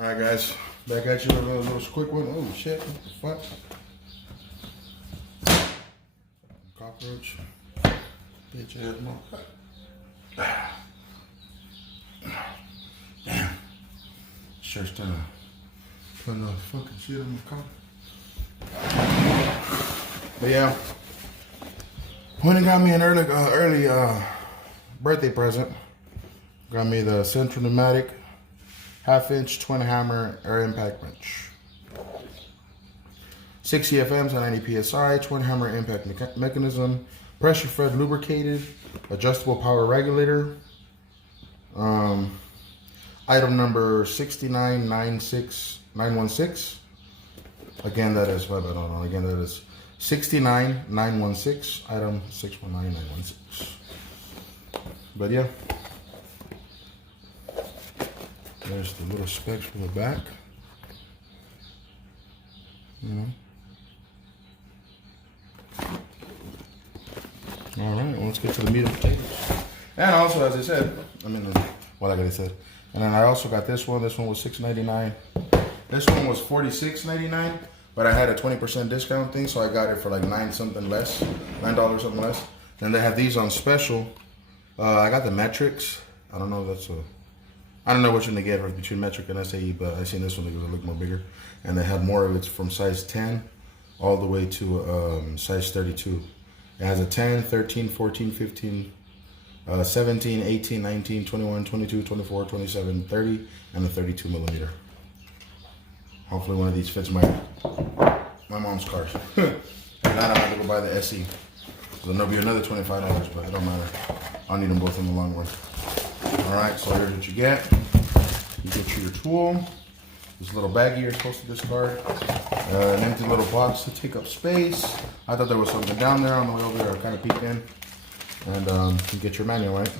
Alright guys, back at you with a little quick one. Oh shit, what the fuck? Cockroach. Bitch ass motherfucker. Damn. Shirt's done putting the fucking shit on the car. But yeah. Wendy got me an early birthday present. Got me the Central Pneumatic 1/2-inch twin hammer air impact wrench. 60 FMs and 90 PSI, twin hammer impact mechanism, pressure fed lubricated, adjustable power regulator. Item number 69916. Again, that is, again, that is 69916, item 619916. But yeah. There's the little specs from the back. You know. All right, well, let's get to the meat and potatoes. And also, as I said, like I said, and then I also got this one. This one was $6.99. This one was $46.99, but I had a 20% discount thing, so I got it for like $9 something less. Then they have these on special. I got the metrics. I don't know if that's I don't know which one to get between metric and SAE, but I seen this one because it looked more bigger, and they had more of it from size 10 all the way to size 32. It has a 10, 13, 14, 15, 17, 18, 19, 21, 22, 24, 27, 30, and a 32 millimeter. Hopefully one of these fits my mom's car. If not, I have to go buy the SE. So there'll be another $25, but it don't matter. I'll need them both in the long run. All right, so here's what you get. You get your tool. This little baggie you're supposed to discard. An empty little box to take up space. I thought there was something down there on the way over there. I kind of peeked in. And you get your manual, right?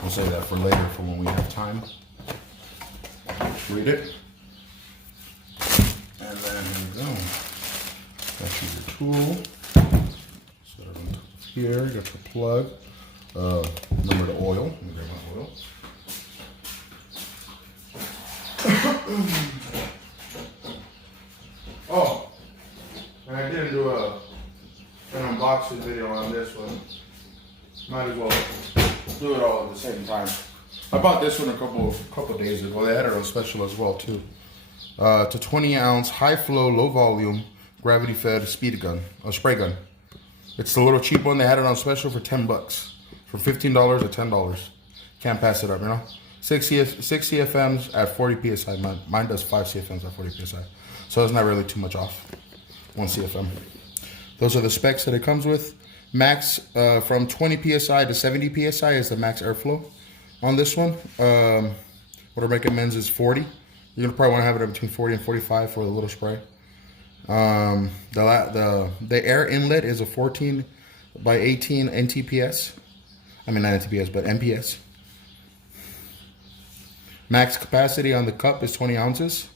We'll save that for later for when we have time. Read it. And then here we go. Got you your tool. Set it on top of here. You got your plug. Remember the oil. Let me grab my oil. Oh, and I didn't do an unboxing video on this one. Might as well do it all at the same time. I bought this one a couple days ago. They had it on special as well too. It's a 20-ounce high flow, low volume, gravity fed speed gun, a spray gun. It's the little cheap one. They had it on special for $10. From $15 to $10. Can't pass it up, you know? 6 CFMs at 40 PSI. Mine does 5 CFMs at 40 PSI. So it's not really too much off. 1 CFM. Those are the specs that it comes with. Max from 20 PSI to 70 PSI is the max airflow on this one. What it recommends is 40. You're gonna probably want to have it between 40 and 45 for the little spray. The air inlet is a 14 by 18 NTPS. I mean, not NTPS, but MPS. Max capacity on the cup is 20 ounces.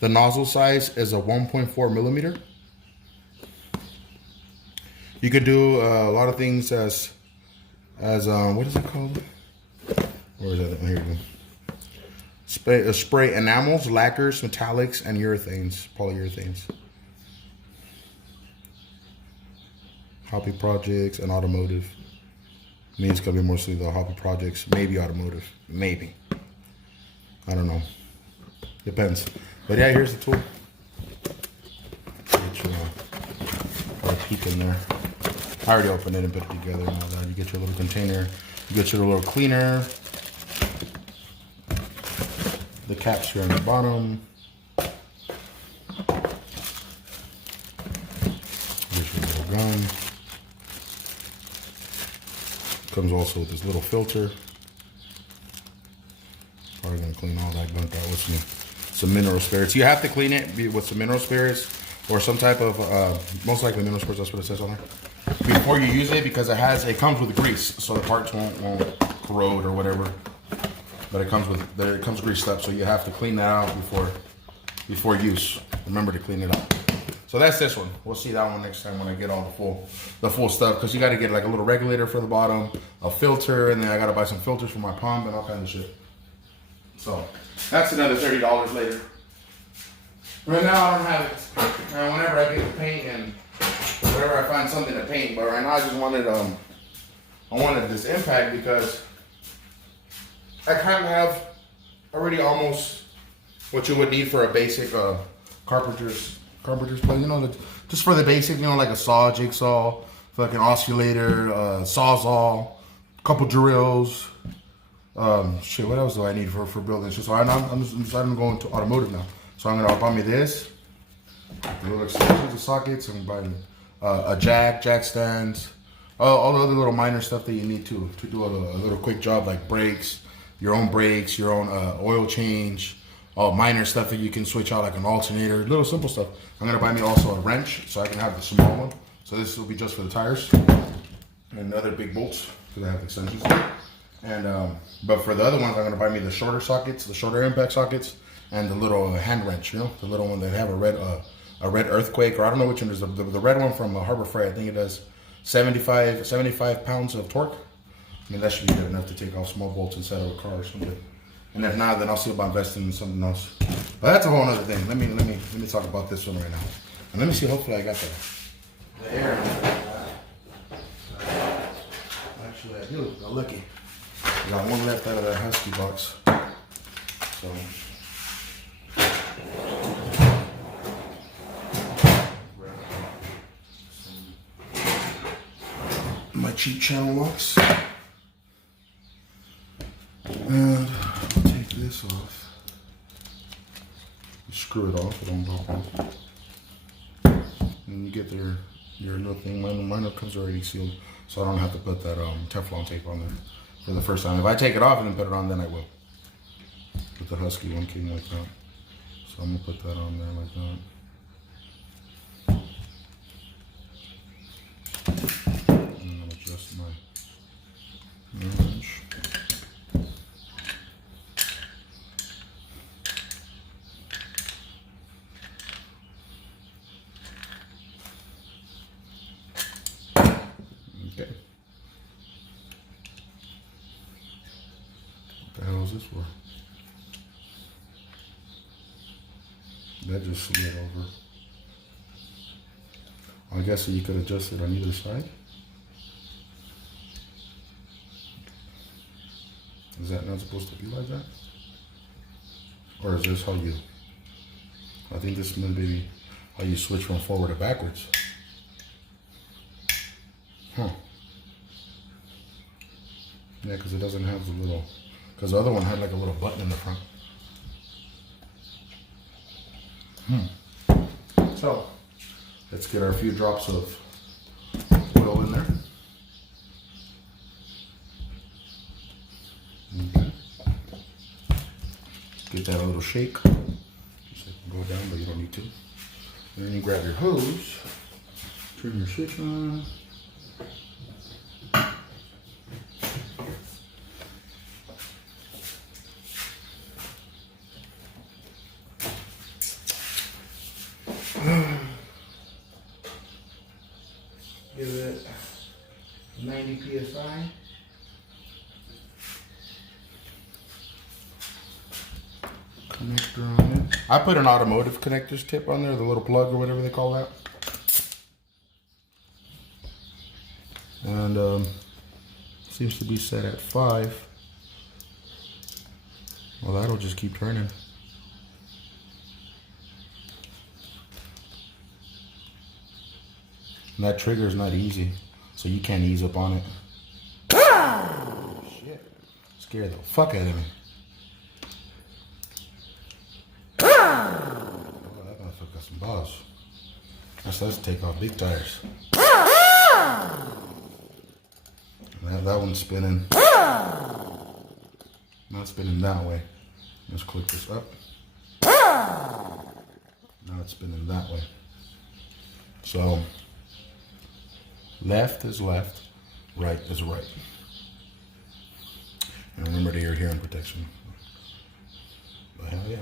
The nozzle size is a 1.4 millimeter. You could do a lot of things as what is it called? Where is that? Here you go. Spray enamels, lacquers, metallics, and urethanes, polyurethanes. Hobby projects and automotive. I mean, it's gonna be mostly the hobby projects, maybe automotive, maybe. I don't know. Depends. But yeah, here's the tool. Get your peek in there. I already opened it and put it together and all that. You get your little container. You get your little cleaner. The caps here on the bottom. Here's your little gun. Comes also with this little filter. Probably gonna clean all that gunk out with some mineral spirits. You have to clean it with some mineral spirits or some type of, most likely mineral spirits, that's what it says on there, before you use it, because it comes with grease, so the parts won't corrode or whatever. But it comes greased up, so you have to clean that out before use. Remember to clean it up. So that's this one. We'll see that one next time when I get all the full stuff, because you got to get like a little regulator for the bottom, a filter, and then I got to buy some filters for my pump and all kinds of shit. So that's another $30 later. Right now I don't have it. And whenever I get to paint and whenever I find something to paint, but right now I just wanted I wanted this impact because I kind of have already almost what you would need for a basic carpenter's plate. You know, just for the basic, you know, like a saw, jigsaw, fucking oscillator, sawzall, couple drills. Shit, what else do I need for building? So I'm deciding to go into automotive now. So I'm gonna buy me this, the little extensions, the sockets, and buy a jack stands, all the other little minor stuff that you need to do a little quick job, like brakes, your own oil change, all minor stuff that you can switch out, like an alternator, little simple stuff. I'm gonna buy me also a wrench so I can have the small one. So this will be just for the tires and other big bolts because I have extensions. And but for the other ones, I'm gonna buy me the shorter sockets, the shorter impact sockets, and the little hand wrench. You know, the little one that have a red earthquake, or I don't know which one is the red one from Harbor Freight. I think it does 75 pounds of torque. I mean, that should be good enough to take off small bolts inside of a car or something. And if not, then I'll see about investing in something else. But that's a whole other thing. Let me talk about this one right now. And let me see. Hopefully, I got the air. Actually, I do. I'm lucky. I got one left out of that Husky box. So. My cheap channel locks. And I'll take this off. You screw it off, it don't pop off. And you get your little thing. Mine comes already sealed, so I don't have to put that Teflon tape on there for the first time. If I take it off and then put it on, then I will. But the Husky one came like that. So I'm gonna put that on there like that. And I'll adjust my wrench. Okay. What the hell is this for? That just slid over. I guess you could adjust it on either side. Is that not supposed to be like that? Or is this how you... I think this is maybe how you switch from forward to backwards. Huh. Yeah, because it doesn't have the little... Because the other one had like a little button in the front. So, let's get our few drops of oil in there. Okay. Get that a little shake. Just like go down, but you don't need to. And then you grab your hose, turn your switch on. Give it 90 psi. Connector on it. I put an automotive connectors tip on there, the little plug or whatever they call that. And seems to be set at 5. Well, that'll just keep turning. And that trigger is not easy, so you can't ease up on it. Shit. Scared the fuck out of me. Oh, that motherfucker got some balls. Let's take off big tires. That one's spinning. Not spinning that way. Let's click this up. Now it's spinning that way. So, left is left, right is right. And remember to your hearing protection. But hell yeah.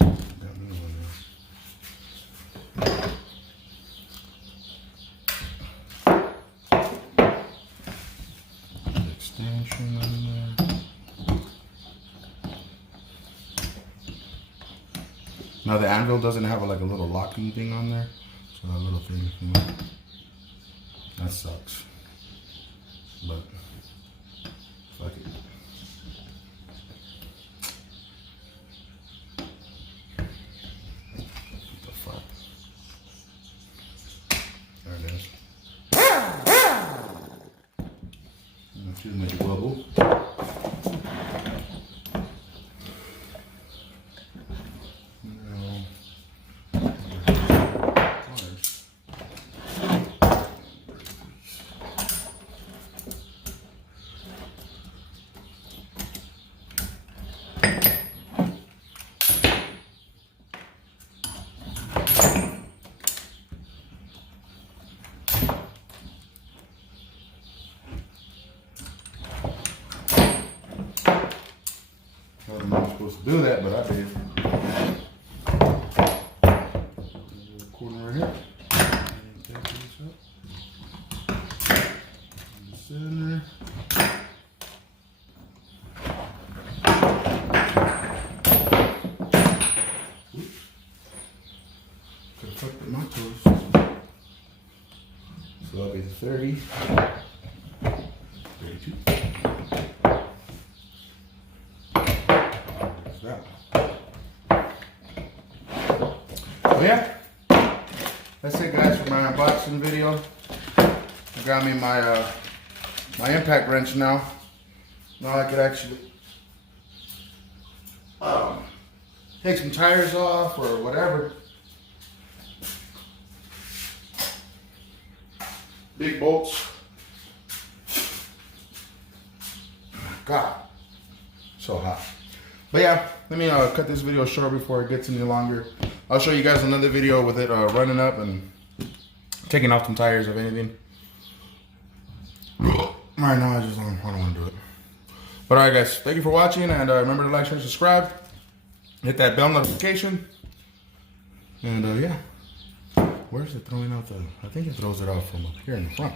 Got me one now. Extension in there. Now the anvil doesn't have like a little locking thing on there. So that little thing, you know, that sucks. But fuck it. What the fuck? There it is. Excuse me, wobble. I'm not supposed to do that, but I did. Corner right here. Take this up. In the center. Oops. Could have fucked up my toes. So that'll be 30. 32. Yeah, that's it guys for my unboxing video. I got me my my impact wrench now. Now I could actually take some tires off or whatever. Big bolts. God, so hot. But yeah, let me cut this video short before it gets any longer. I'll show you guys another video with it running up and taking off some tires, if anything. Right now, I don't want to do it. But alright guys, thank you for watching, and remember to like, share, subscribe. Hit that bell notification. And yeah. Where's it throwing out the... I think it throws it out from up here in the front.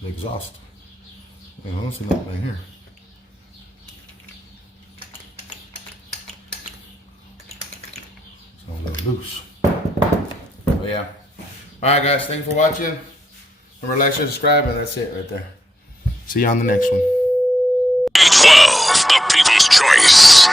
The exhaust. Yeah, I don't see nothing right here. It's a little loose. But yeah. Alright guys, thank you for watching. Remember to like, share, subscribe, and that's it right there. See you on the next one. 12, the people's choice.